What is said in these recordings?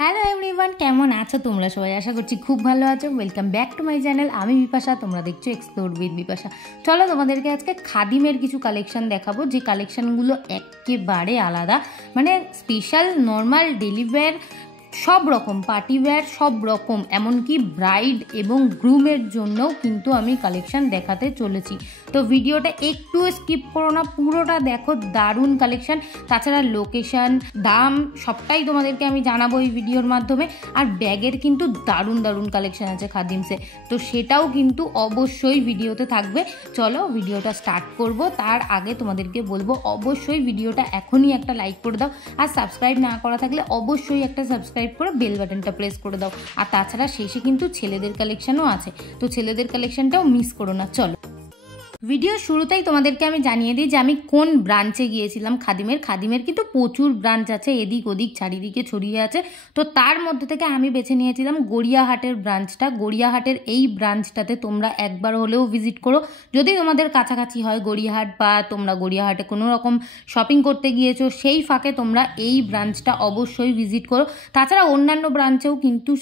Hello everyone, কেমন আছো তোমরা সবাই? আশা করছি খুব ভালো আছো। Welcome back to my channel. আমি বিপাশা, তোমরা দেখছো এক্সপ্লোর উইথ বিপাশা। চলো তোমাদেরকে আজকে খাদিমের কিছু কালেকশন দেখাবো, যে কালেকশনগুলো একেবারে আলাদা, মানে স্পেশাল, নর্মাল, ডেলি ওয়্যার, সব রকম পার্টি ওয়্যার, সব রকম, এমনকি ব্রাইড এবং গ্রুমের জন্যও কিন্তু আমি কালেকশন দেখাতে চলেছি। তো ভিডিওটা একটু স্কিপ করো না, পুরোটা দেখো, দারুণ কালেকশন। তাছাড়া লোকেশন, দাম সবটাই তোমাদেরকে আমি জানাবো এই ভিডিওর মাধ্যমে। আর ব্যাগের কিন্তু দারুণ দারুণ কালেকশন আছে খাদিমসে, তো সেটাও কিন্তু অবশ্যই ভিডিওতে থাকবে। চলো ভিডিওটা স্টার্ট করব। তার আগে তোমাদেরকে বলবো, অবশ্যই ভিডিওটা এখনই একটা লাইক করে দাও, আর সাবস্ক্রাইব না করা থাকলে অবশ্যই একটা সাবস্ক্রাইব করে বেল বাটনটা প্রেস করে দাও। আর তাছাড়া শেষে কিন্তু ছেলেদের কালেকশনও আছে, তো ছেলেদের কালেকশনটাও মিস করো না। চলো ভিডিও শুরুতেই তোমাদেরকে আমি জানিয়ে দিই যে আমি কোন ব্রাঞ্চে গিয়েছিলাম। খাদিমের কিন্তু প্রচুর ব্রাঞ্চ আছে, এদিক ওদিক চারিদিকে ছড়িয়ে আছে। তো তার মধ্যে থেকে আমি বেছে নিয়েছিলাম গড়িয়াহাটের ব্রাঞ্চটা। গড়িয়াহাটের এই ব্রাঞ্চটাতে তোমরা একবার হলেও ভিজিট করো, যদি তোমাদের কাছাকাছি হয় গড়িয়াহাট, বা তোমরা গড়িয়াহাটে কোনো রকম শপিং করতে গিয়েছো, সেই ফাঁকে তোমরা এই ব্রাঞ্চটা অবশ্যই ভিজিট করো। তাছাড়া অন্যান্য ব্রাঞ্চেও কিন্তু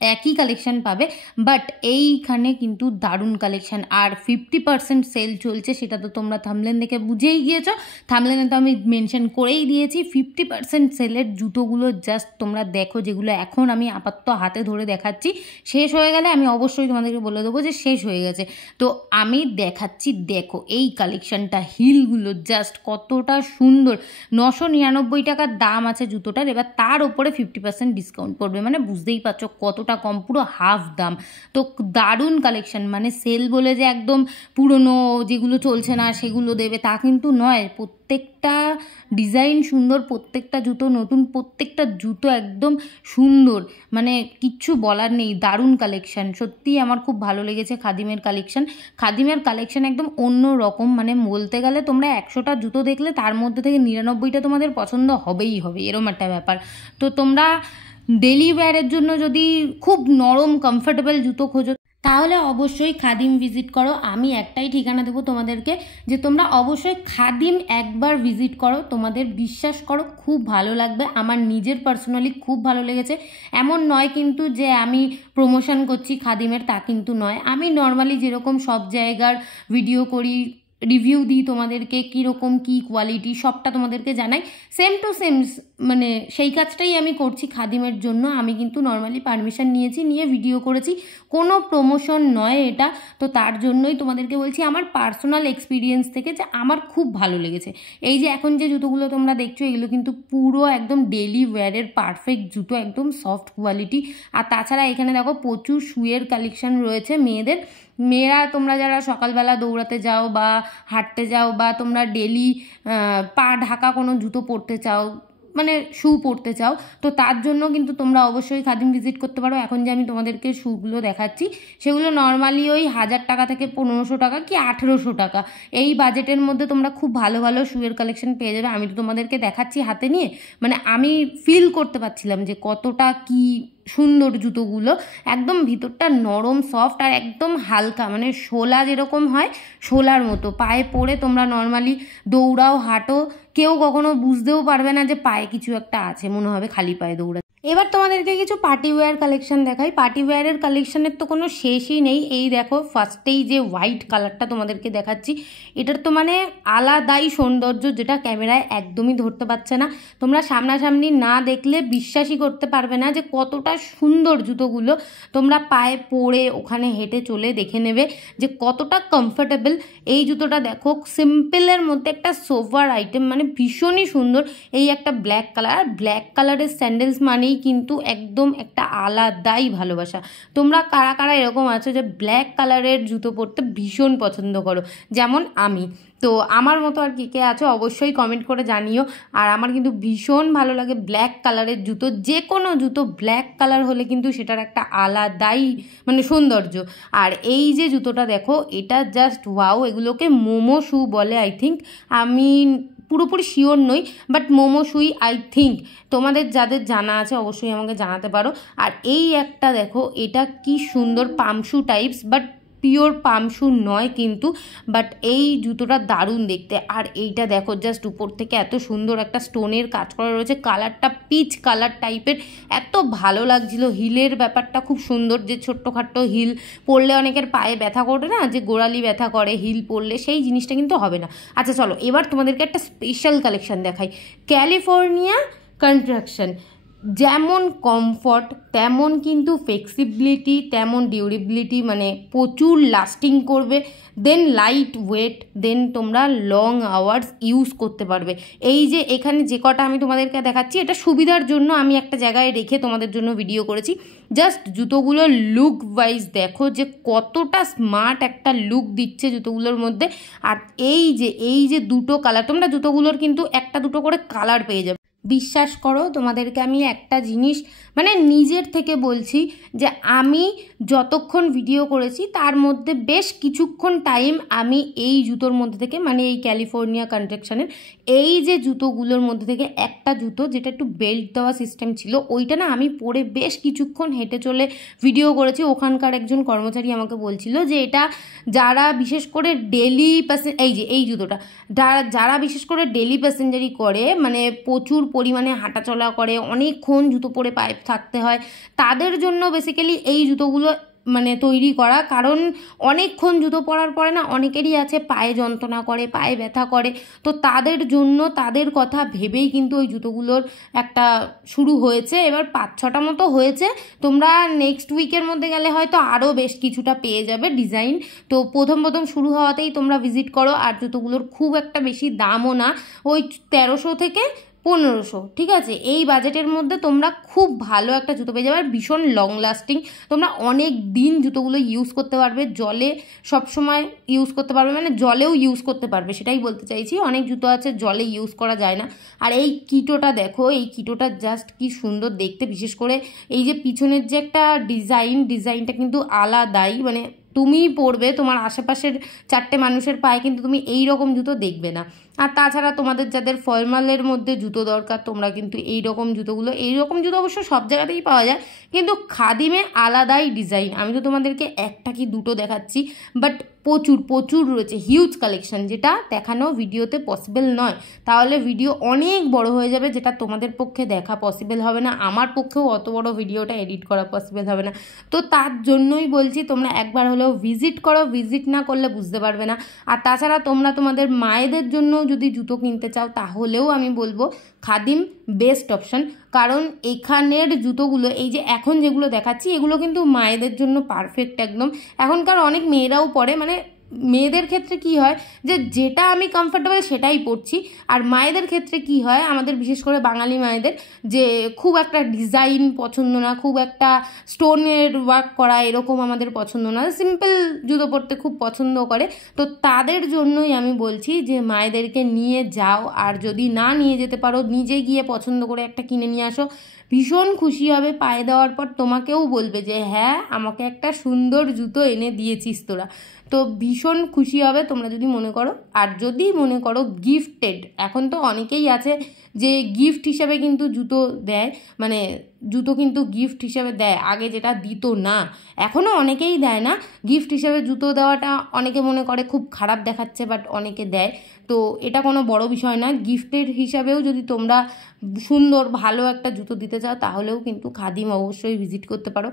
একই কালেকশন পাবে, বাট এইখানে কিন্তু দারুণ কালেকশন। আর 50% সেল চলছে, সেটা তো তোমরা থাম্বনেল দেখে বুঝেই গিয়েছো। থাম্বনেলে তো আমি মেনশন করেই দিয়েছি। 50% সেলের জুতোগুলো জাস্ট তোমরা দেখো, যেগুলো এখন আমি আপাতত হাতে ধরে দেখাচ্ছি। শেষ হয়ে গেলে আমি অবশ্যই তোমাদেরকে বলে দেবো যে শেষ হয়ে গেছে। তো আমি দেখাচ্ছি, দেখো এই কালেকশনটা। হিলগুলো জাস্ট কতটা সুন্দর। 999 টাকার দাম আছে জুতোটার, এবার তার ওপরে 50% ডিসকাউন্ট পড়বে, মানে বুঝতেই পারছো কতটা কম, পুরো হাফ দাম। তো দারুণ কালেকশন, মানে সেল বলে যে একদম পুরনো যেগুলো চলছে না সেগুলো দেবে তা কিন্তু নয়। প্রত্যেকটা ডিজাইন সুন্দর, প্রত্যেকটা জুতো নতুন, প্রত্যেকটা জুতো একদম সুন্দর, মানে কিচ্ছু বলার নেই। দারুণ কালেকশন, সত্যিই আমার খুব ভালো লেগেছে খাদিমের কালেকশন একদম অন্য রকম। মানে বলতে গেলে তোমরা 100টা জুতো দেখলে তার মধ্যে থেকে 99টা তোমাদের পছন্দ হবেই হবে, এরকম একটা ব্যাপার। তো তোমরা ডেলি ওয়্যারের জন্য যদি খুব নরম কমফোর্টেবল জুতো খোঁজো, তাহলে অবশ্যই খাদিম ভিজিট করো। আমি একটাই ঠিকানা দেবো তোমাদেরকে, যে তোমরা অবশ্যই খাদিম একবার ভিজিট করো, তোমাদের বিশ্বাস করো খুব ভালো লাগবে। আমার নিজের পার্সোনালি খুব ভালো লেগেছে। এমন নয় কিন্তু যে আমি প্রমোশন করছি খাদিমের, তা কিন্তু নয়। আমি নর্মালি যেরকম সব জায়গার ভিডিও করি, রিভিউ দিই তোমাদেরকে, কীরকম কী কোয়ালিটি সবটা তোমাদেরকে জানাই, সেম টু সেম, মানে সেই কাজটাই আমি করছি খাদিমের জন্য। আমি কিন্তু নর্মালি পারমিশন নিয়ে ভিডিও করেছি, কোনো প্রমোশন নয় এটা। তো তার জন্যই তোমাদেরকে বলছি আমার পার্সোনাল এক্সপিরিয়েন্স থেকে, যে আমার খুব ভালো লেগেছে। এই যে এখন যে জুতোগুলো তোমরা দেখছো, এগুলো কিন্তু পুরো একদম ডেলি ওয়্যারের পারফেক্ট জুতো, একদম সফট কোয়ালিটি। আর তাছাড়া এখানে দেখো প্রচুর শুয়ের কালেকশন রয়েছে মেয়েদের। মেয়েরা তোমরা যারা সকালবেলা দৌড়াতে যাও বা হাঁটতে যাও, বা তোমরা ডেলি পা ঢাকা কোনো জুতো পরতে চাও, মানে শু পরতে চাও, তো তার জন্য কিন্তু তোমরা অবশ্যই খাদিম ভিজিট করতে পারো। এখন যে আমি তোমাদেরকে শুগুলো দেখাচ্ছি, সেগুলো নর্মালি ওই 1000 টাকা থেকে 1500 টাকা কি 1800 টাকা, এই বাজেটের মধ্যে তোমরা খুব ভালো ভালো শুয়ের কালেকশন পেয়ে যাবে। আমি তো তোমাদেরকে দেখাচ্ছি হাতে নিয়ে, মানে আমি ফিল করতে পারছিলাম যে কতটা কি সুন্দর জুতোগুলো। একদম ভিতরটা নরম সফট, আর একদম হালকা, মানে শোলা যেরকম হয় শোলার মতো। পায়ে পরে তোমরা নর্মালি দৌড়াও, হাঁটো, কেউ কখনো বুঝতেও পারবে না যে পায়ে কিছু একটা আছে, মনে হবে খালি পায়ে দৌড়া। এবার তোমাদেরকে কিছু পার্টি ওয়্যার কালেকশন দেখাই। পার্টি ওয়্যারের কালেকশনের তো কোনো শেষই নেই। এই দেখো ফার্স্টেই যে হোয়াইট কালারটা তোমাদেরকে দেখাচ্ছি, এটার তো মানে আলাদাই সৌন্দর্য, যেটা ক্যামেরায় একদমই ধরতে পারছে না। তোমরা সামনাসামনি না দেখলে বিশ্বাসই করতে পারবে না যে কতটা সুন্দর জুতোগুলো। তোমরা পায়ে পরে ওখানে হেঁটে চলে দেখে নেবে যে কতটা কমফোর্টেবল। এই জুতোটা দেখো, সিম্পলের মধ্যে একটা সোফার আইটেম, মানে ভীষণই সুন্দর। এই একটা ব্ল্যাক কালার, আর ব্ল্যাক কালারের স্যান্ডেলস মানেই কিন্তু একদম একটা আলাদাই ভালোবাসা। তোমরা কারা কারা এরকম আছো যে ব্ল্যাক কালারের জুতো পরতে ভীষণ পছন্দ করো, যেমন আমি। তো আমার মতো আর কে আছো অবশ্যই কমেন্ট করে জানিও। আর আমার কিন্তু ভীষণ ভালো লাগে ব্ল্যাক কালারের জুতো, যে কোনো জুতো ব্ল্যাক কালার হলে কিন্তু সেটার একটা আলাদাই মানে সৌন্দর্য। আর এই যে জুতোটা দেখো, এটা জাস্ট ওয়াও। এগুলোকে মোমো শু বলে আই থিঙ্ক, আমি পুরোপুরি শিওর নই, বাট মোমো শুই আই থিঙ্ক। তোমাদের যাদের জানা আছে অবশ্যই আমাকে জানাতে পারো। আর এই একটা দেখো, এটা কি সুন্দর পামশু টাইপস, বাট পিওর পামশু নয় কিন্তু, বাট এই জুতোটা দারুণ দেখতে। আর এইটা দেখো জাস্ট উপর থেকে এত সুন্দর একটা স্টোনের কাজ করা রয়েছে, কালারটা পিচ কালার টাইপের, এত ভালো লাগছিল। হিলের ব্যাপারটা খুব সুন্দর, যে ছোট্টখাট্টো হিল পরলে অনেকের পায়ে ব্যথা করে না, যে গোড়ালি ব্যথা করে হিল পরলে, সেই জিনিসটা কিন্তু হবে না। আচ্ছা চলো এবার তোমাদেরকে একটা স্পেশাল কালেকশন দেখাই, ক্যালিফোর্নিয়া কনস্ট্রাকশন। যেমন কমফর্ট তেমন কিন্তু ফ্লেক্সিবিলিটি, তেমন ডিউরেবিলিটি, মানে প্রচুর লাস্টিং করবে, দেন লাইট ওয়েট, দেন তোমরা লং আওয়ার্স ইউজ করতে পারবে। এই যে এখানে যে কটা আমি তোমাদেরকে দেখাচ্ছি, এটা সুবিধার জন্য আমি একটা জায়গায় রেখে তোমাদের জন্য ভিডিও করেছি। জাস্ট জুতোগুলো লুক ওয়াইজ দেখো যে কতটা স্মার্ট একটা লুক দিচ্ছে জুতোগুলোর মধ্যে। আর এই যে দুটো কালার, তোমরা জুতোগুলোর কিন্তু একটা দুটো করে কালার পেয়ে যাবে। বিশ্বাস করো তোমাদেরকে আমি একটা জিনিস মানে নিজের থেকে বলছি, যে আমি যতক্ষণ ভিডিও করেছি তার মধ্যে বেশ কিছুক্ষণ টাইম আমি এই জুতোর মধ্যে থেকে, মানে এই ক্যালিফোর্নিয়া কনস্ট্রাকশনের এই যে জুতোগুলোর মধ্যে থেকে একটা জুতো যেটা একটু বেল্ট দেওয়া সিস্টেম ছিল, ওইটা না আমি পরে বেশ কিছুক্ষণ হেঁটে চলে ভিডিও করেছি। ওখানকার একজন কর্মচারী আমাকে বলছিল যে এটা যারা বিশেষ করে ডেলি এই জুতোটা যারা বিশেষ করে ডেলি প্যাসেঞ্জারি করে, মানে প্রচুর পরিমাণে হাঁটাচলা করে, অনেকক্ষণ জুতো পরে পায়ে থাকতে হয়, তাদের জন্য বেসিক্যালি এই জুতোগুলো মানে তৈরি করা। কারণ অনেকক্ষণ জুতো পরার পরে না অনেকেরই আছে পায়ে যন্ত্রণা করে, পায়ে ব্যথা করে, তো তাদের জন্য তাদের কথা ভেবেই কিন্তু ওই জুতোগুলোর একটা শুরু হয়েছে। এবার 5-6টা মতো হয়েছে, তোমরা নেক্সট উইকের মধ্যে গেলে হয়তো আরও বেশ কিছুটা পেয়ে যাবে ডিজাইন। তো প্রথম শুরু হওয়াতেই তোমরা ভিজিট করো। আর জুতোগুলোর খুব একটা বেশি দামও না, ওই 1300 থেকে 1500, ঠিক আছে? এই বাজেটের মধ্যে তোমরা খুব ভালো একটা জুতো পেয়ে যাবে, আর ভীষণ লং লাস্টিং। তোমরা অনেক দিন জুতোগুলো ইউজ করতে পারবে, জলে সবসময় ইউজ করতে পারবে, মানে জলেও ইউজ করতে পারবে, সেটাই বলতে চাইছি। অনেক জুতো আছে জলে ইউজ করা যায় না। আর এই কিটোটা দেখো, এই কিটোটা জাস্ট কি সুন্দর দেখতে, বিশেষ করে এই যে পিছনের যে একটা ডিজাইনটা কিন্তু আলাদাই, মানে তুমিই পরবে, তোমার আশেপাশের 4টে মানুষের পায়ে কিন্তু তুমি এই রকম জুতো দেখবে না। আর তাছাড়া তোমাদের যাদের ফর্মালের মধ্যে জুতো দরকার, তোমরা কিন্তু এই রকম জুতো অবশ্য সব জায়গাতেই পাওয়া যায়, কিন্তু খাদিমে আলাদাই ডিজাইন। আমি তো তোমাদেরকে একটা কি দুটো দেখাচ্ছি, বাট প্রচুর রয়েছে, হিউজ কালেকশন, যেটা দেখানো ভিডিওতে পসিবল নয়। তাহলে ভিডিও অনেক বড় হয়ে যাবে, যেটা তোমাদের পক্ষে দেখা পসিবল হবে না, আমার পক্ষেও অত বড় ভিডিওটা এডিট করা পসিবল হবে না। তো তার জন্যই বলছি তোমরা একবার হলেও ভিজিট করো, ভিজিট না করলে বুঝতে পারবে না। আর তাছাড়া তোমরা তোমাদের মায়েদের জন্য যদি জুতো কিনতে চাও, তাহলেও আমি বলবো খাদিম বেস্ট অপশন। কারণ এখানের জুতোগুলো, এই যে এখন যেগুলো দেখাচ্ছি, এগুলো কিন্তু মায়েদের জন্য পারফেক্ট একদম। এখনকার অনেক মেয়েরাও পরে, মানে মেয়েদের ক্ষেত্রে কি হয় যে যেটা আমি কমফর্টেবল সেটাই পরছি, আর মায়েদের ক্ষেত্রে কি হয়, আমাদের বিশেষ করে বাঙালি মায়েদের, যে খুব একটা ডিজাইন পছন্দ না, খুব একটা স্টোনের ওয়ার্ক করা এরকম আমাদের পছন্দ না, সিম্পল জুতো পরতে খুব পছন্দ করে। তো তাদের জন্যই আমি বলছি যে মায়েদেরকে নিয়ে যাও, আর যদি না নিয়ে যেতে পারো নিজে গিয়ে পছন্দ করে একটা কিনে নিয়ে আসো, ভীষণ খুশি হবে। পায়ে দেওয়ার পর তোমাকেও বলবে যে হ্যাঁ আমাকে একটা সুন্দর জুতো এনে দিয়েছিস তোরা। তো ভীষণ খুশি হবে তোমরা যদি মনে করো। আর যদি মনে করো গিফটেড, এখন তো অনেকেই আছে যে গিফট হিসাবে কিন্তু জুতো দেয়, মানে জুতো কিন্তু গিফট হিসাবে দেয়, আগে যেটা দিত না, এখনও অনেকেই দেয় না। গিফট হিসাবে জুতো দেওয়াটা অনেকে মনে করে খুব খারাপ দেখাচ্ছে, বাট অনেকে দেয়, তো এটা কোনো বড় বিষয় না। গিফটের হিসাবেও যদি তোমরা সুন্দর ভালো একটা জুতো দিতে চাও, তাহলেও কিন্তু খাদিম অবশ্যই ভিজিট করতে পারো।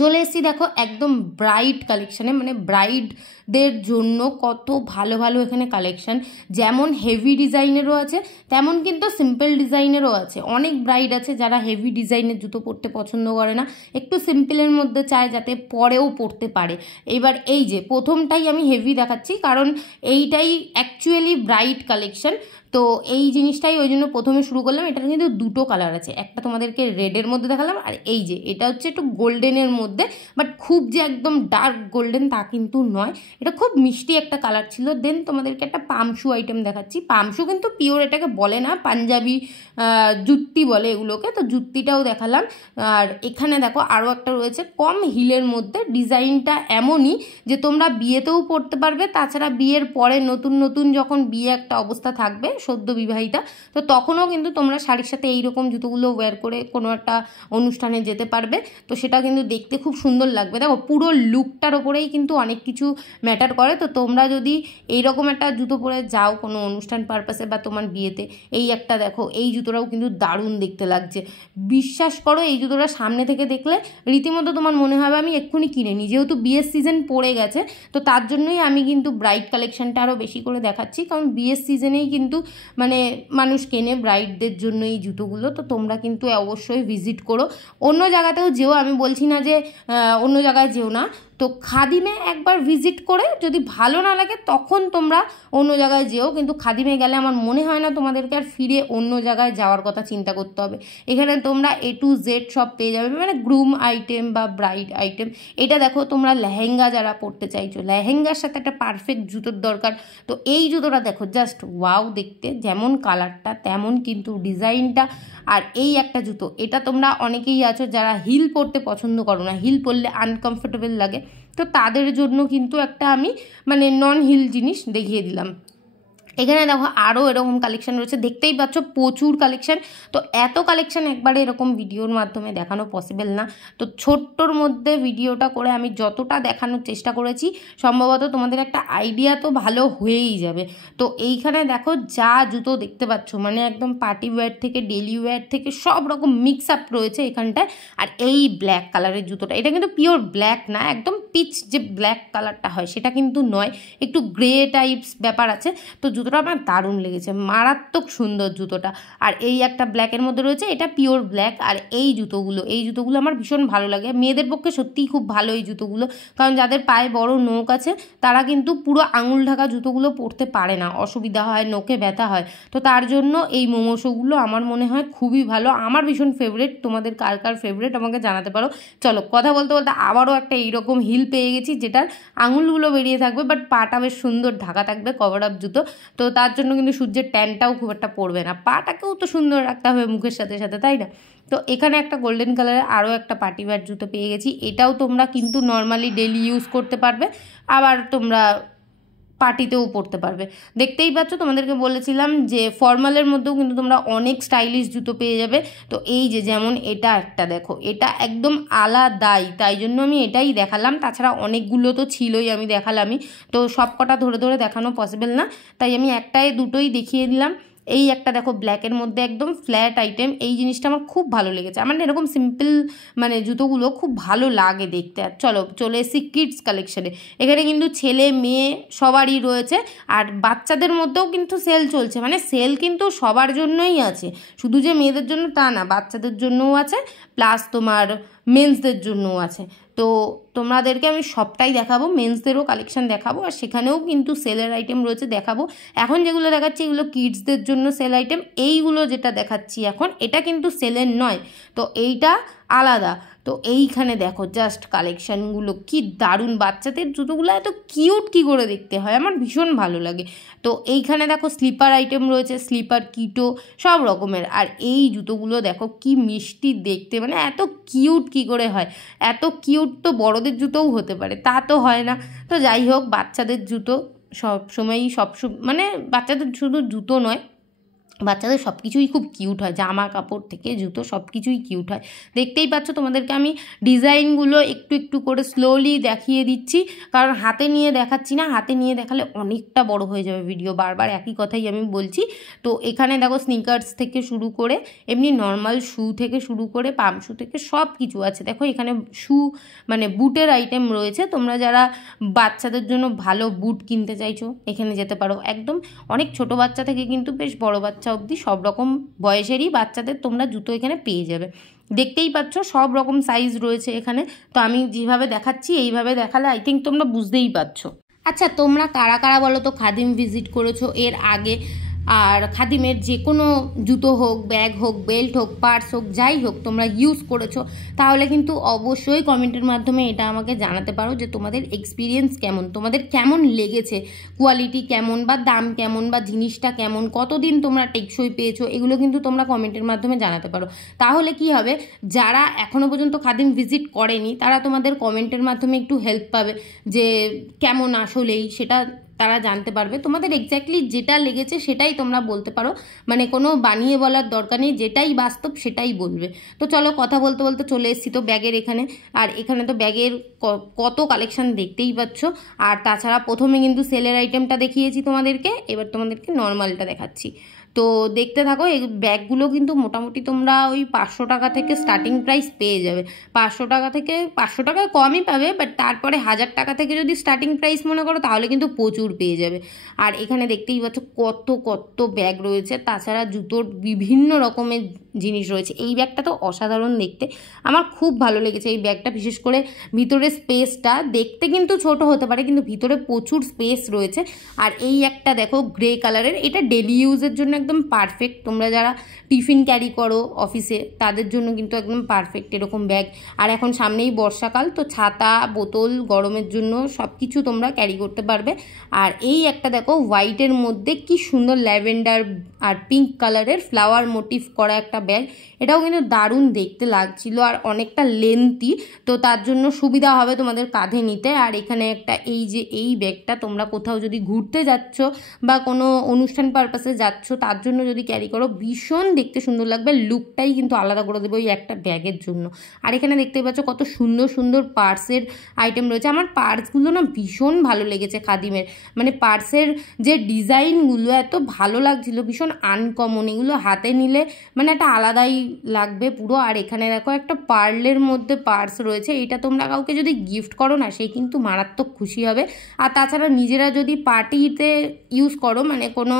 চলে এসেছি দেখো একদম ব্রাইড কালেকশানে, মানে ব্রাইডদের জন্য কত ভালো এখানে কালেকশান, যেমন হেভি ডিজাইনেরও আছে, তেমন কিন্তু সিম্পল ডিজাইনেরও আছে। অনেক ব্রাইড আছে যারা হেভি ডিজাইনের জুতো পরতে পছন্দ করে না, একটু সিম্পলের মধ্যে চায় যাতে পরেও পরতে পারে। এবার এই যে প্রথমটাই আমি হেভি দেখাচ্ছি, কারণ এইটাই অ্যাকচুয়ালি ব্রাইড কালেকশান। তো এই জিনিসটাই ওই জন্য প্রথমে শুরু করলাম। এটার কিন্তু দুটো কালার আছে, একটা তোমাদেরকে রেডের মধ্যে দেখালাম, আর এই যে এটা হচ্ছে একটু গোল্ডেনের মধ্যে, বাট খুব যে একদম ডার্ক গোল্ডেন তা কিন্তু নয়, এটা খুব মিষ্টি একটা কালার ছিল। দেন তোমাদেরকে একটা পামশু আইটেম দেখাচ্ছি। পামশু কিন্তু পিওর এটাকে বলে না, পাঞ্জাবি জুত্তি বলে এগুলোকে, তো জুত্তিটাও দেখালাম। আর এখানে দেখো আরও একটা রয়েছে কম হিলের মধ্যে, ডিজাইনটা এমনই যে তোমরা বিয়েতেও পরতে পারবে, তাছাড়া বিয়ের পরে নতুন যখন বিয়ে একটা অবস্থা থাকবে সদ্য বিবাহিতা, তো তখনও কিন্তু তোমরা শাড়ির সাথে এইরকম জুতোগুলো ওয়্যার করে কোনো একটা অনুষ্ঠানে যেতে পারবে। তো সেটা কিন্তু দেখতে খুব সুন্দর লাগবে। দেখো পুরো লুকটার ওপরেই কিন্তু অনেক কিছু ম্যাটার করে। তো তোমরা যদি এইরকম একটা জুতো পরে যাও কোনো অনুষ্ঠান পারপাসে বা তোমার বিয়েতে, এই একটা দেখো, এই জুতোটাও কিন্তু দারুণ দেখতে লাগছে। বিশ্বাস করো এই জুতোটা সামনে থেকে দেখলে রীতিমতো তোমার মনে হবে আমি এক্ষুনি কিনে নিই। যেহেতু বিয়ের সিজন পড়ে গেছে, তো তার জন্যই আমি কিন্তু ব্রাইড কালেকশনটা আরও বেশি করে দেখাচ্ছি, কারণ বিয়ের সিজনেই কিন্তু মানে মানুষ কেনে ব্রাইডদের জন্য এই জুতোগুলো। তো তোমরা কিন্তু অবশ্যই ভিজিট করো, অন্য জায়গাতেও যেও, আমি বলছি না যে অন্য জায়গায় যেও না। তো খাদিমে একবার ভিজিট করে যদি ভালো না লাগে তখন তোমরা অন্য জায়গায় যেও, কিন্তু খাদিমে গেলে আমার মনে হয় না তোমাদেরকে আর ফিরে অন্য জায়গায় যাওয়ার কথা চিন্তা করতে হবে। এখানে তোমরা A to Z সব পেয়ে যাবে, মানে গ্রুম আইটেম বা ব্রাইড আইটেম। এটা দেখো তোমরা লেহেঙ্গা যারা পরতে চাইছো, লেহেঙ্গার সাথে একটা পারফেক্ট জুতোর দরকার। তো এই জুতোটা দেখো জাস্ট ওয়াও দেখতে, যেমন কালারটা তেমন কিন্তু ডিজাইনটা। আর এই একটা জুতো, এটা তোমরা অনেকেই আছো যারা হিল পরতে পছন্দ করো না, হিল পরলে আনকমফোর্টেবল লাগে, তো তাদের জন্য কিন্তু একটা আমি মানে নন হিল জিনিস দেখিয়ে দিলাম। এখানে দেখো আরও এরকম কালেকশান রয়েছে, দেখতেই পাচ্ছ প্রচুর কালেকশান। তো এত কালেকশান একবারে এরকম ভিডিওর মাধ্যমে দেখানো পসিবল না, তো ছোট্টর মধ্যে ভিডিওটা করে আমি যতটা দেখানোর চেষ্টা করেছি, সম্ভবত তোমাদের একটা আইডিয়া তো ভালো হয়েই যাবে। তো এইখানে দেখো যা জুতো দেখতে পাচ্ছ, মানে একদম পার্টি ওয়্যার থেকে ডেলি ওয়্যার থেকে সব রকম মিক্স আপ রয়েছে এখানটায়। আর এই ব্ল্যাক কালারের জুতোটা, এটা কিন্তু পিওর ব্ল্যাক না, একদম পিচ যে ব্ল্যাক কালারটা হয় সেটা কিন্তু নয়, একটু গ্রে টাইপস ব্যাপার আছে। তো জুতোটা আমার দারুণ লেগেছে, মারাত্মক সুন্দর জুতোটা। আর এই একটা ব্ল্যাকের মধ্যে রয়েছে, এটা পিওর ব্ল্যাক। আর এই জুতোগুলো আমার ভীষণ ভালো লাগে, মেয়েদের পক্ষে সত্যিই খুব ভালো এই জুতোগুলো, কারণ যাদের পায়ে বড় নোক আছে তারা কিন্তু পুরো আঙুল ঢাকা জুতোগুলো পরতে পারে না, অসুবিধা হয়, নোকে ব্যথা হয়। তো তার জন্য এই মোমোসোগুলো আমার মনে হয় খুবই ভালো, আমার ভীষণ ফেভারিট। তোমাদের কার কার ফেভারিট আমাকে জানাতে পারো। চলো কথা বলতে বলতে আবারও একটা এইরকম হিল পেয়ে গেছি, যেটার আঙুলগুলো বেরিয়ে থাকবে বাট পাটা বেশ সুন্দর ঢাকা থাকবে, কভার আপ জুতো। তো তার জন্য কিন্তু সূর্যের ট্যানটাও খুব একটা পড়বে না, পাটাকেও তো সুন্দর রাখতে হবে মুখের সাথে সাথে, তাই না? তো এখানে একটা গোল্ডেন কালারের আরও একটা পার্টি ওয়্যার জুতো পেয়ে গেছি, এটাও তোমরা কিন্তু নর্মালি ডেলি ইউজ করতে পারবে, আবার তোমরা পার্টিতেও পরতে পারবে। দেখতেই পাচ্ছ তোমাদেরকে বলেছিলাম যে ফর্মালের মধ্যেও কিন্তু তোমরা অনেক স্টাইলিশ জুতো পেয়ে যাবে। তো এই যে যেমন এটা একটা দেখো, এটা একদম আলাদাই, তাই জন্য আমি এটাই দেখালাম, তাছাড়া অনেকগুলো তো ছিলই আমি দেখালামই, তো সব কটা ধরে ধরে দেখানো পসিবল না, তাই আমি একটাই দুটোই দেখিয়ে দিলাম। এই একটা দেখো ব্ল্যাকের মধ্যে একদম ফ্ল্যাট আইটেম, এই জিনিসটা আমার খুব ভালো লেগেছে, আমার এরকম সিম্পল মানে জুতোগুলো খুব ভালো লাগে দেখতে। আর চলো চলে এসেছি কিডস কালেকশানে, এখানে কিন্তু ছেলে মেয়ে সবারই রয়েছে, আর বাচ্চাদের মধ্যেও কিন্তু সেল চলছে, মানে সেল কিন্তু সবার জন্যই আছে, শুধু যে মেয়েদের জন্য তা না, বাচ্চাদের জন্যও আছে, প্লাস তোমার মেন্সদের জন্যও আছে। তো তোমাদেরকে আমি সবটাই দেখাবো, মেন্সদেরও কালেকশান দেখাবো, আর সেখানেও কিন্তু সেলের আইটেম রয়েছে দেখাবো। এখন যেগুলো দেখাচ্ছি এগুলো কিডসদের জন্য সেল আইটেম, এইগুলো যেটা দেখাচ্ছি এখন এটা কিন্তু সেলের নয়, তো এইটা আলাদা। তো এইখানে দেখো জাস্ট কালেকশানগুলো কি দারুণ, বাচ্চাদের জুতোগুলো এত কিউট কী করে দেখতে হয়, আমার ভীষণ ভালো লাগে। তো এইখানে দেখো স্লিপার আইটেম রয়েছে, স্লিপার কিটো সব রকমের। আর এই জুতোগুলো দেখো কি মিষ্টি দেখতে, মানে এত কিউট কী করে হয়, এত কিউট তো বড়দের জুতোও হতে পারে, তা তো হয় না। তো যাই হোক, বাচ্চাদের জুতো সবসময়ই মানে বাচ্চাদের শুধু জুতো নয়, বাচ্চাদের সব কিছুই খুব কিউট হয়, জামা কাপড় থেকে জুতো সব কিছুই কিউট হয়। দেখতেই পাচ্ছ তোমাদেরকে আমি ডিজাইনগুলো একটু একটু করে স্লোলি দেখিয়ে দিচ্ছি, কারণ হাতে নিয়ে দেখাচ্ছি না, হাতে নিয়ে দেখালে অনেকটা বড় হয়ে যাবে ভিডিও, বারবার একই কথাই আমি বলছি। তো এখানে দেখো স্নিকার্স থেকে শুরু করে এমনি নর্মাল শ্যু থেকে শুরু করে পাম শ্যু থেকে সব কিছু আছে। দেখো এখানে শ্যু মানে বুটের আইটেম রয়েছে, তোমরা যারা বাচ্চাদের জন্য ভালো বুট কিনতে চাইছো এখানে যেতে পারো। একদম অনেক ছোট বাচ্চা থেকে কিন্তু বেশ বড় বাচ্চা অবধি সব রকম বয়সেরই বাচ্চাদের তোমরা জুতো এখানে পেয়ে যাবে। দেখতেই পাচ্ছ সব রকম সাইজ রয়েছে এখানে, তো আমি যেভাবে দেখাচ্ছি এইভাবে দেখালে আই থিঙ্ক তোমরা বুঝতেই পারছো। আচ্ছা তোমরা কারা কারা বলো তো খাদিম ভিজিট করেছো এর আগে, আর খাদিমের যে কোনো জুতো হোক, ব্যাগ হোক, বেল্ট হোক, পার্স হোক, যাই হোক তোমরা ইউজ করেছো, তাহলে কিন্তু অবশ্যই কমেন্টের মাধ্যমে এটা আমাকে জানাতে পারো যে তোমাদের এক্সপিরিয়েন্স কেমন, তোমাদের কেমন লেগেছে, কোয়ালিটি কেমন বা দাম কেমন বা জিনিসটা কেমন, কতদিন তোমরা টেকসই পেয়েছো, এগুলো কিন্তু তোমরা কমেন্টের মাধ্যমে জানাতে পারো। তাহলে কি হবে, যারা এখনও পর্যন্ত খাদিম ভিজিট করেনি তারা তোমাদের কমেন্টের মাধ্যমে একটু হেল্প পাবে যে কেমন আসলেই সেটা তারা জানতে পারবে। তোমাদের এক্স্যাক্টলি যেটা লেগেছে সেটাই তোমরা বলতে পারো, মানে কোনো বানিয়ে বলার দরকার নেই, যেটাই বাস্তব সেটাই বলবে। তো চলো কথা বলতে বলতে চলে এসেছি তো ব্যাগের এখানে, আর এখানে তো ব্যাগের কত কালেকশন দেখতেই পাচ্ছ। আর তাছাড়া প্রথমে কিন্তু সেলের আইটেমটা দেখিয়েছি তোমাদেরকে, এবার তোমাদেরকে নর্মালটা দেখাচ্ছি। তো দেখতে থাকো। এই ব্যাগগুলো কিন্তু মোটামুটি তোমরা ওই 500 টাকা থেকে স্টার্টিং প্রাইস পেয়ে যাবে। 500 টাকা থেকে 500 টাকায় কমই পাবে, বাট তারপরে 1000 টাকা থেকে যদি স্টার্টিং প্রাইস মনে করো তাহলে কিন্তু প্রচুর পেয়ে যাবে। আর এখানে দেখতেই পাচ্ছ কত কত ব্যাগ রয়েছে, তাছাড়া জুতোর বিভিন্ন রকমের জিনিস রয়েছে। এই ব্যাগটা তো অসাধারণ দেখতে, আমার খুব ভালো লেগেছে এই ব্যাগটা। বিশেষ করে ভিতরে স্পেসটা দেখতে কিন্তু ছোট হতে পারে, কিন্তু ভিতরে প্রচুর স্পেস রয়েছে। আর এই একটা দেখো গ্রে কালারের, এটা ডেলি ইউজের জন্য একদম পারফেক্ট। তোমরা যারা টিফিন ক্যারি করো অফিসে তাদের জন্য কিন্তু একদম পারফেক্ট এরকম ব্যাগ। আর এখন সামনেই বর্ষাকাল, তো ছাতা বোতল গরমের জন্য সব কিছু তোমরা ক্যারি করতে পারবে। আর এই একটা দেখো হোয়াইটের মধ্যে কি সুন্দর ল্যাভেন্ডার আর পিঙ্ক কালারের ফ্লাওয়ার মোটিভ করা একটা ব্যাগ, এটাও কিন্তু দারুণ দেখতে লাগছিল আর অনেকটা লেন্থি, তো তার জন্য সুবিধা হবে তোমাদের কাঁধে নিতে। আর এখানে একটা এই যে এই ব্যাগটা তোমরা কোথাও যদি ঘুরতে যাচ্ছ বা কোনো অনুষ্ঠান পারপাসে যাচ্ছ তার জন্য যদি ক্যারি করো ভীষণ দেখতে সুন্দর লাগবে, লুকটাই কিন্তু আলাদা করে দেবে ওই একটা ব্যাগের জন্য। আর এখানে দেখতে পাচ্ছ কত সুন্দর সুন্দর পার্সের আইটেম রয়েছে। আমার পার্সগুলো না ভীষণ ভালো লেগেছে খাদিমের, মানে পার্সের যে ডিজাইনগুলো এত ভালো লাগছিল, ভীষণ আনকমন, এগুলো হাতে নিলে মানে একটা আলাদাই লাগবে পুরো। আর এখানে দেখো একটা পার্লের মধ্যে পার্স রয়েছে, এটা তোমরা কাউকে যদি গিফট করো না সেই কিন্তু মারাত্মক খুশি হবে। আর তাছাড়া নিজেরা যদি পার্টিতে ইউজ করো, মানে কোনো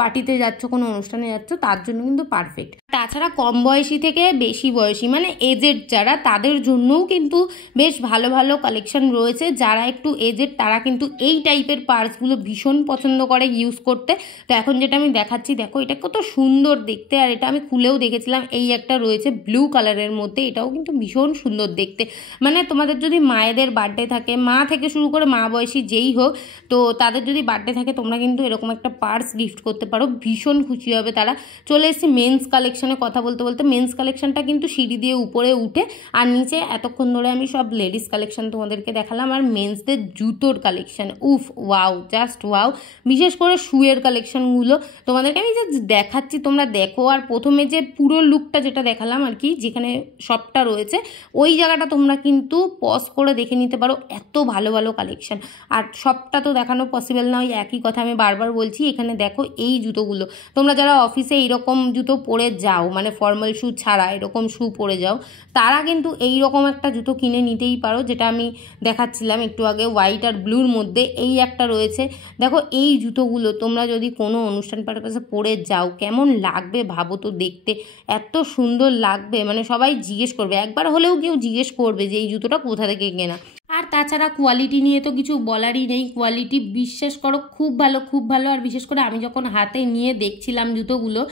পার্টিতে যাচ্ছ কোনো অনুষ্ঠানে যাচ্ছ তার জন্য কিন্তু পারফেক্ট। তাছাড়া কম বয়সী থেকে বেশি বয়সী মানে এজেড যারা তাদের জন্যও কিন্তু বেশ ভালো ভালো কালেকশন রয়েছে। যারা একটু এজেড তারা কিন্তু এই টাইপের পার্সগুলো ভীষণ পছন্দ করে ইউজ করতে। তো এখন যেটা আমি দেখাচ্ছি দেখো, এটা কত সুন্দর দেখতে, আর এটা আমি খুলেও দেখেছিলাম। এই একটা রয়েছে ব্লু কালারের মধ্যে, এটাও কিন্তু ভীষণ সুন্দর দেখতে। মানে তোমাদের যদি মায়েদের বার্থডে থাকে, মা থেকে শুরু করে মা বয়সী যেই হোক, তো তাদের যদি বার্থডে থাকে তোমরা কিন্তু এরকম একটা পার্স গিফট করতে পারো, ভীষণ খুশি হবে তারা। চলে এসেছি মেন্স কালেকশনে কথা বলতে বলতে। মেন্স কালেকশনটা কিন্তু সিঁড়ি দিয়ে উপরে উঠে, আর নিচে এতক্ষণ ধরে আমি সব লেডিস কালেকশন তোমাদেরকে দেখালাম। আর মেন্সদের জুতোর কালেকশন উফ ওয়াও, জাস্ট ওয়াও। বিশেষ করে শুয়ের কালেকশনগুলো তোমাদেরকে আমি যে দেখাচ্ছি তোমরা দেখো। আর প্রথমে যে পুরো লুকটা যেটা দেখালাম আর কি, যেখানে সবটা রয়েছে ওই জায়গাটা তোমরা কিন্তু পজ করে দেখে নিতে পারো, এত ভালো ভালো কালেকশন। আর সবটা তো দেখানো পসিবল না, ওই একই কথা আমি বারবার বলছি। এখানে দেখো এই জুতোগুলো, তোমরা যারা অফিসে এইরকম জুতো পরে যাও, মানে ফর্মাল শ্যু ছাড়া এরকম শ্যু পরে যাও, তারা কিন্তু এই রকম একটা জুতো কিনে নিতেই পারো, যেটা আমি দেখাচ্ছিলাম একটু আগে হোয়াইট আর ব্লুর মধ্যে। এই একটা রয়েছে দেখো, এই জুতোগুলো তোমরা যদি কোনো অনুষ্ঠান পারপাসে পরে যাও কেমন লাগবে ভাবো তো দেখতে, এত সুন্দর লাগবে, মানে সবাই জিজ্ঞেস করবে, একবার হলেও কেউ জিজ্ঞেস করবে যে এই জুতোটা কোথা থেকে কেনা। আর তাছাড়া কোয়ালিটি নিয়ে তো কিছু বলারই নেই, কোয়ালিটি বিশ্বাস করো খুব ভালো খুব ভালো। আর বিশেষ করে আমি যখন হাতে নিয়ে দেখছিলাম জুতোগুলো,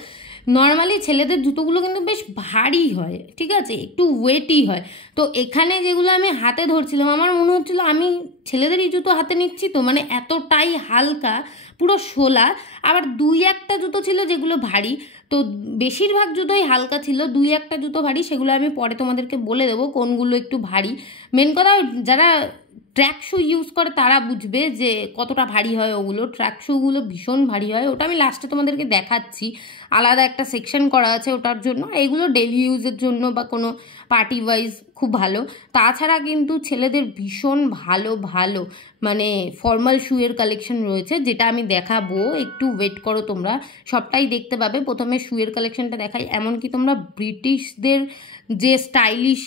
নর্মালি ছেলেদের জুতোগুলো কিন্তু বেশ ভারী হয়, ঠিক আছে, একটু ওয়েটই হয়। তো এখানে যেগুলো আমি হাতে ধরছিলাম আমার মনে হচ্ছিলো আমি ছেলেদেরই জুতো হাতে নিচ্ছি, তো মানে এতটাই হালকা, পুরো শোলা। আবার দুই একটা জুতো ছিল যেগুলো ভারী, তো বেশিরভাগ জুতোই হালকা ছিল, দুই একটা জুতো ভারী, সেগুলো আমি পরে তোমাদেরকে বলে দেবো কোনগুলো একটু ভারী। মেন কথা যারা ট্র্যাক শু ইউজ করে তারা বুঝবে যে কতটা ভারী হয় ওগুলো, ট্র্যাক শুগুলো ভীষণ ভারী হয়, ওটা আমি লাস্টে তোমাদেরকে দেখাচ্ছি, আলাদা একটা সেকশন করা আছে ওটার জন্য। এগুলো ডেলি ইউজের জন্য বা কোনো পার্টি ওয়াইজ খুব ভালো। তাছাড়া কিন্তু ছেলেদের ভীষণ ভালো ভালো মানে ফর্মাল শুয়ের কালেকশন রয়েছে, যেটা আমি দেখাবো, একটু ওয়েট করো, তোমরা সবটাই দেখতে পাবে। প্রথমে শুয়ের কালেকশনটা দেখাই, এমনকি তোমরা ব্রিটিশদের যে স্টাইলিশ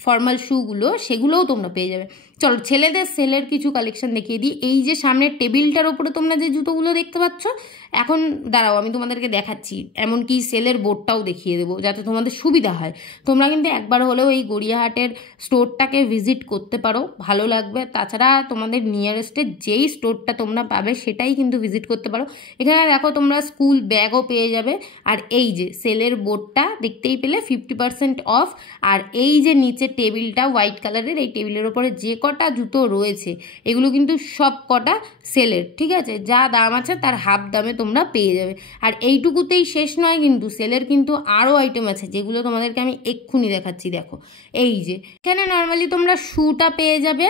ফর্মাল শুগুলো সেগুলোও তোমরা পেয়ে যাবে। চলো ছেলেদের সেলের কিছু কালেকশন দেখিয়ে দিই। এই যে সামনের টেবিলটার ওপরে তোমরা যে জুতোগুলো দেখতে পাচ্ছ, এখন দাঁড়াও আমি তোমাদেরকে দেখাচ্ছি, এমনকি সেলের বোর্ডটাও দেখিয়ে দেবো যাতে তোমাদের সুবিধা হয়। তোমরা কিন্তু একবার হলেও এই গড়িয়াহাটের স্টোরটাকে ভিজিট করতে পারো, ভালো লাগবে। তাছাড়া তোমাদের নিয়ারেস্টে যেই স্টোরটা তোমরা পাবে সেটাই কিন্তু ভিজিট করতে পারো। এখানে দেখো তোমরা স্কুল ব্যাগও পেয়ে যাবে। আর এই যে সেলের বোর্ডটা দেখতেই পেলে 50% অফ। আর এই যে নিচে টেবিলটা হোয়াইট কালারের, এই টেবিলের ওপরে যে কটা জুতো রয়েছে এগুলো কিন্তু সব কটা সেলের, ঠিক আছে? যা দাম আছে তার হাফ দামে তোমরা পেয়ে যাবে। আর এইটুকুতেই শেষ নয় কিন্তু, সেলের কিন্তু আরও আইটেম আছে যেগুলো তোমাদেরকে আমি এক্ষুনি দেখাচ্ছি। দেখো এই যে এখানে নর্মালি তোমরা শ্যুটা পেয়ে যাবে,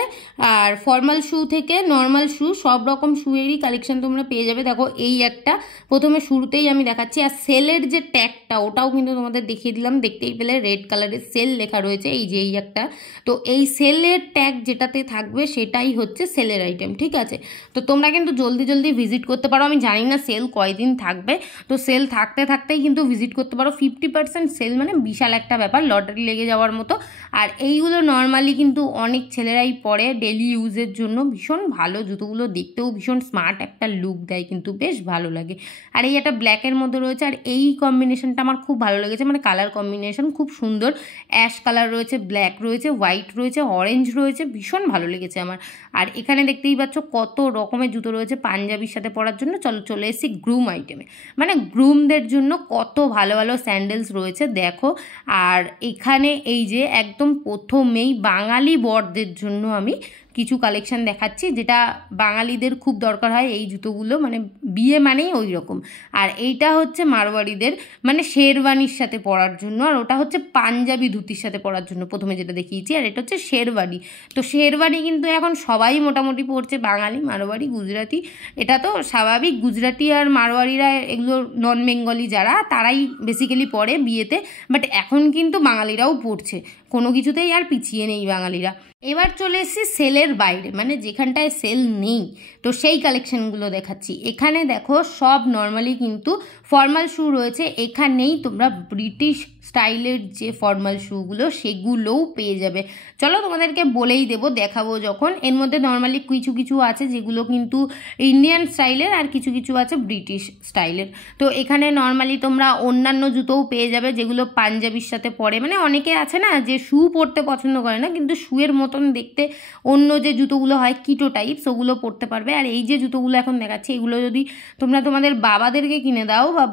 আর ফর্মাল শ্যু থেকে নর্মাল শ্যু সব রকম শ্যুয়েরই কালেকশন তোমরা পেয়ে যাবে। দেখো এই একটা প্রথমে শুরুতেই আমি দেখাচ্ছি। আর সেলের যে ট্যাগটা ওটাও কিন্তু তোমাদের দেখিয়ে দিলাম, দেখতেই পেলে রেড কালারের সেল লেখা রয়েছে, এই যে এই একটা। তো এই সেলের ট্যাগ যেটাতে থাকবে সেটাই হচ্ছে সেলের আইটেম, ঠিক আছে? তো তোমরা কিন্তু জলদি জলদি ভিজিট করতে পারো। আমি জানি না সেল কয়দিন থাকবে, তো সেল থাকতে থাকতেই কিন্তু ভিজিট করতে পারো। 50% সেল মানে বিশাল একটা ব্যাপার, লটারি লেগে যাওয়ার মতো। আর এইগুলো নর্মালি কিন্তু অনেক ছেলেরাই পরে ডেলি ইউজের জন্য। ভীষণ ভালো জুতোগুলো, দেখতেও ভীষণ স্মার্ট একটা লুক দেয়, কিন্তু বেশ ভালো লাগে। আর এই একটা ব্ল্যাকের মধ্যে রয়েছে, আর এই কম্বিনেশনটা আমার খুব ভালো লেগেছে, মানে কালার কম্বিনেশন খুব সুন্দর। অ্যাশ কালার রয়েছে, ব্ল্যাক রয়েছে, হোয়াইট রয়েছে, অরেঞ্জ রয়েছে, ভীষণ ভালো লেগেছে আমার। আর এখানে দেখতেই পাচ্ছ কত রকমের জুতো রয়েছে পাঞ্জাবির সাথে পরার জন্য। চলে এসেছি গ্রুম আইটেমে, মানে গ্রুমদের জন্য কত ভালো ভালো স্যান্ডেলস রয়েছে দেখো। আর এখানে এই যে একদম প্রথমেই বাঙালি বরদের জন্য আমি কিছু কালেকশন দেখাচ্ছি, যেটা বাঙালিদের খুব দরকার হয় এই জুতোগুলো, মানে বিয়ে মানেই ওই রকম। আর এইটা হচ্ছে মারওয়াড়িদের, মানে শেরওয়ানির সাথে পরার জন্য, আর ওটা হচ্ছে পাঞ্জাবি ধুতির সাথে পরার জন্য প্রথমে যেটা দেখিয়েছি। আর এটা হচ্ছে শেরওয়ানি। তো শেরওয়ানি কিন্তু এখন সবাই মোটামুটি পরছে, বাঙালি, মারওয়াড়ি, গুজরাটি, এটা তো স্বাভাবিক। গুজরাটি আর মারওয়াড়িরা এগুলো নন বেঙ্গলি যারা, তারাই বেসিক্যালি পরে বিয়েতে, বাট এখন কিন্তু বাঙালিরাও পরছে, কোনো কিছুতেই আর পিছিয়ে নেই বাঙালিরা। এবার চলে এসেছি সেলের বাইরে, মানে যেখানটায় সেল নেই, তো সেই কালেকশানগুলো দেখাচ্ছি। এখানে দেখো সব নর্মালি কিন্তু ফর্মাল শ্যু রয়েছে, এখানেই তোমরা ব্রিটিশ স্টাইলের যে ফর্মাল শ্যুগুলো সেগুলোও পেয়ে যাবে। চলো তোমাদেরকে বলেই দেবো, দেখাবো যখন। এর মধ্যে নর্মালি কিছু কিছু আছে যেগুলো কিন্তু ইন্ডিয়ান স্টাইলের, আর কিছু কিছু আছে ব্রিটিশ স্টাইলের। তো এখানে নর্মালি তোমরা অন্যান্য জুতোও পেয়ে যাবে যেগুলো পাঞ্জাবির সাথে পরে, মানে অনেকে আছে না যে শ্যু পরতে পছন্দ করে না, কিন্তু শ্যুয়ের মতন দেখতে অন্য যে জুতোগুলো হয় কিটো টাইপস, ওগুলো পরতে পারবে। আর এই যে জুতোগুলো এখন দেখাচ্ছি, এগুলো যদি তোমরা তোমাদের বাবাদেরকে কিনে দাও, বা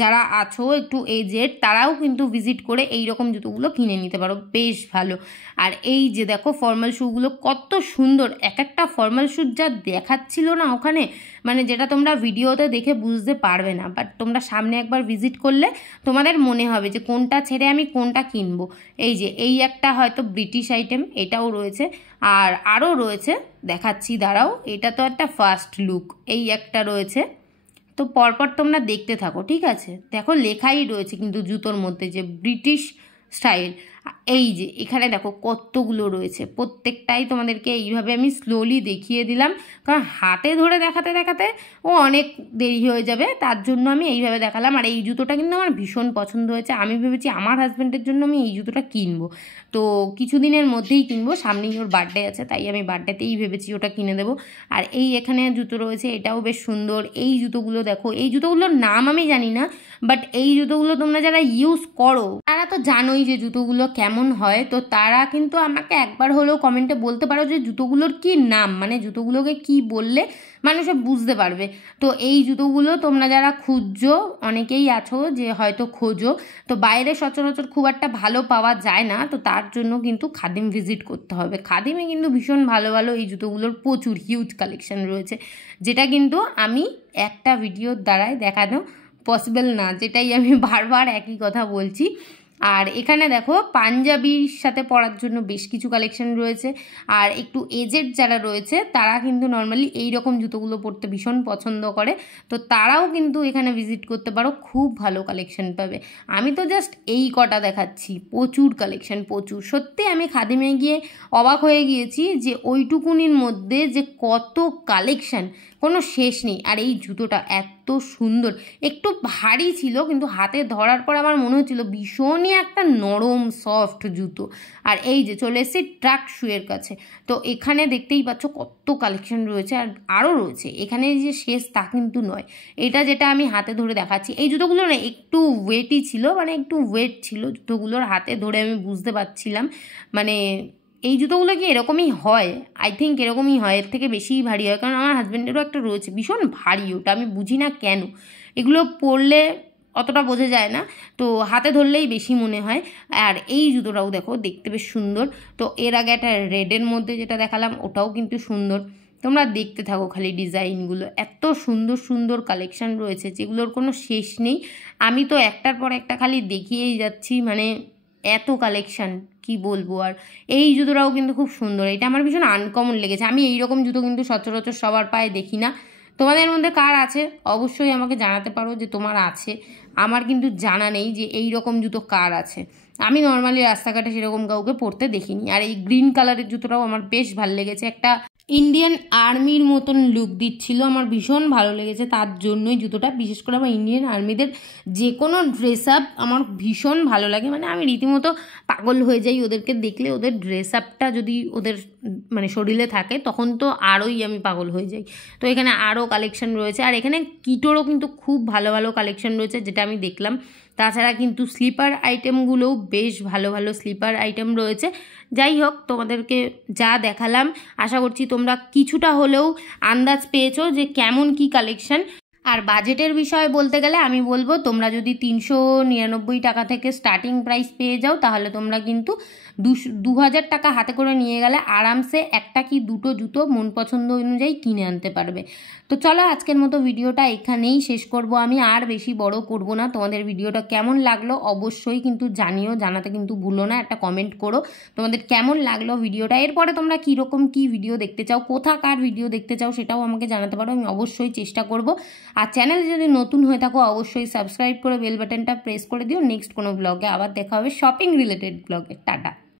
যারা আছো একটু এজেড, তারাও কিন্তু ভিজিট করে এই রকম জুতোগুলো কিনে নিতে পারো, বেশ ভালো। আর এই যে দেখো ফর্মাল শ্যুগুলো কত সুন্দর, এক একটা ফর্মাল শ্যু যা দেখাচ্ছিল না ওখানে, মানে যেটা তোমরা ভিডিওতে দেখে বুঝতে পারবে না, বাট তোমরা সামনে একবার ভিজিট করলে তোমাদের মনে হবে যে কোনটা ছেড়ে আমি কোনটা কিনবো। এই যে এই একটা হয়তো ব্রিটিশ আইটেম, এটাও রয়েছে, আর আরও রয়েছে, দেখাচ্ছি দাঁড়াও। এটা তো একটা ফার্স্ট লুক, এই একটা রয়েছে। তো পরপর তোমরা দেখতে থাকো, ঠিক আছে? দেখো লেখাই রয়েছে কিন্তু জুতোর মধ্যে যে ব্রিটিশ স্টাইল। এই যে এখানে দেখো কতগুলো রয়েছে, প্রত্যেকটাই তোমাদেরকে এইভাবে আমি স্লোলি দেখিয়ে দিলাম, কারণ হাতে ধরে দেখাতে দেখাতে ও অনেক দেরি হয়ে যাবে, তার জন্য আমি এইভাবে দেখালাম। আর এই জুতোটা কিন্তু আমার ভীষণ পছন্দ হয়েছে, আমি ভেবেছি আমার হাজব্যান্ডের জন্য আমি এই জুতোটা কিনবো, তো কিছুদিনের মধ্যেই কিনবো, সামনেই ওর বার্থডে আছে, তাই আমি বার্থডেতেই ভেবেছি ওটা কিনে দেবো। আর এই এখানে জুতো রয়েছে, এটাও বেশ সুন্দর। এই জুতোগুলো দেখো, এই জুতোগুলোর নাম আমি জানি না, বাট এই জুতোগুলো তোমরা যারা ইউজ করো তারা তো জানোই যে জুতোগুলো কেমন হয়, তো তারা কিন্তু আমাকে একবার হলেও কমেন্টে বলতে পারো যে জুতোগুলোর কি নাম, মানে জুতোগুলোকে কি বললে মানুষে বুঝতে পারবে। তো এই জুতোগুলো তোমরা যারা খুঁজছো, অনেকেই আছো যে হয়তো খোঁজো, তো বাইরে সচরাচর খুব একটা ভালো পাওয়া যায় না, তো তার জন্য কিন্তু খাদিম ভিজিট করতে হবে। খাদিমে কিন্তু ভীষণ ভালো ভালো এই জুতোগুলোর প্রচুর হিউজ কালেকশন রয়েছে, যেটা কিন্তু আমি একটা ভিডিওর দ্বারাই দেখানো পসিবল না, যেটাই আমি বারবার একই কথা বলছি। আর এখানে দেখো পাঞ্জাবির সাথে পরার জন্য বেশ কিছু কালেকশন রয়েছে, আর একটু এজেড যারা রয়েছে তারা কিন্তু নর্মালি এই রকম জুতোগুলো পরতে ভীষণ পছন্দ করে, তো তারাও কিন্তু এখানে ভিজিট করতে পারো, খুব ভালো কালেকশন পাবে। আমি তো জাস্ট এই কটা দেখাচ্ছি, প্রচুর কালেকশন, প্রচুর। সত্যি আমি খাদিমে গিয়ে অবাক হয়ে গিয়েছি যে ওইটুকুনির মধ্যে যে কত কালেকশন, কোনো শেষ নেই। আর এই জুতোটা এত সুন্দর, একটু ভারী ছিল, কিন্তু হাতে ধরার পর আমার মনে হচ্ছিল ভীষণই একটা নরম সফট জুতো। আর এই যে চলে এসেছি ট্রাক শুয়ের কাছে, তো এখানে দেখতেই পাচ্ছ কত কালেকশন রয়েছে, আর আরও রয়েছে। এখানে যে শেষ তা কিন্তু নয়, এটা যেটা আমি হাতে ধরে দেখাচ্ছি, এই জুতোগুলো না একটু ওয়েটই ছিল, মানে একটু ওয়েট ছিল জুতোগুলোর, হাতে ধরে আমি বুঝতে পারছিলাম, মানে এই জুতোগুলো কি এরকমই হয়, আই থিঙ্ক এরকমই হয়, এর থেকে বেশিই ভারী হয়, কারণ আমার হাজব্যান্ডেরও একটা রয়েছে ভীষণ ভারী, ওটা আমি বুঝি না কেন। এগুলো পরলে অতটা বোঝা যায় না, তো হাতে ধরলেই বেশি মনে হয়। আর এই জুতোটাও দেখো, দেখতে বেশ সুন্দর। তো এর আগে একটা রেডের মধ্যে যেটা দেখালাম ওটাও কিন্তু সুন্দর। তোমরা দেখতে থাকো খালি ডিজাইনগুলো, এত সুন্দর সুন্দর কালেকশান রয়েছে যেগুলোর কোনো শেষ নেই। আমি তো একটার পর একটা খালি দেখিয়েই যাচ্ছি, মানে এত কালেকশান কি বলবো। আর এই জুতোটাও কিন্তু খুব সুন্দর, এটা আমার ভীষণ আনকমন লেগেছে। আমি এইরকম জুতো কিন্তু সচরাচর সবার পায়ে দেখি না। তোমাদের মধ্যে কার আছে অবশ্যই আমাকে জানাতে পারো যে তোমার আছে। আমার কিন্তু জানা নেই যে এই রকম জুতো কার আছে। আমি নর্মালি রাস্তাঘাটে সেরকম কাউকে পরতে দেখিনি। আর এই গ্রিন কালারের জুতোটাও আমার বেশ ভালো লেগেছে, একটা ইন্ডিয়ান আর্মির মতন লুক দিচ্ছিল, আমার ভীষণ ভালো লেগেছে। তার জন্যই জুতোটা, বিশেষ করে আমার ইন্ডিয়ান আর্মিদের যে কোনো ড্রেস আপ আমার ভীষণ ভালো লাগে। মানে আমি রীতিমতো পাগল হয়ে যাই ওদেরকে দেখলে। ওদের ড্রেস আপটা যদি ওদের মানে শরীরে থাকে তখন তো আরোই আমি পাগল হয়ে যাই। তো এখানে আরও কালেকশন রয়েছে, আর এখানে কিটোরও কিন্তু খুব ভালো ভালো কালেকশন রয়েছে যেটা আমি দেখলাম। তাছাড়া কিন্তু স্লিপার আইটেমগুলোও বেশ ভালো ভালো স্লিপার আইটেম রয়েছে। যাই হোক, তোমাদেরকে যা দেখালাম আশা করছি তোমরা কিছুটা হলেও আন্দাজ পেয়েছো যে কেমন কি কালেকশন। আর বাজেটের বিষয়ে বলতে গেলে আমি বলবো, তোমরা যদি 399 টাকা থেকে স্টার্টিং প্রাইস পেয়ে যাও তাহলে তোমরা কিন্তু 2000 টাকা হাতে করে নিয়ে গেলে আরামসে একটা কি দুটো জুতো মন পছন্দ অনুযায়ী কিনে আনতে পারবে। তো চলো আজকের মতো ভিডিওটা এখানেই শেষ করব, আমি আর বেশি বড় করব না। তোমাদের ভিডিওটা কেমন লাগলো অবশ্যই কিন্তু জানিও, জানাতে কিন্তু ভুলো না, একটা কমেন্ট করো তোমাদের কেমন লাগলো ভিডিওটা। এরপরে তোমরা কীরকম কী ভিডিও দেখতে চাও, কোথাকার ভিডিও দেখতে চাও সেটাও আমাকে জানাতে পারো, আমি অবশ্যই চেষ্টা করব। আর চ্যানেলে যদি নতুন হয়ে থাকো অবশ্যই সাবস্ক্রাইব করে বেল বাটনটা প্রেস করে দিও। নেক্সট কোনো ব্লগে আবার দেখা হবে, শপিং রিলেটেড ব্লগে। টাটা।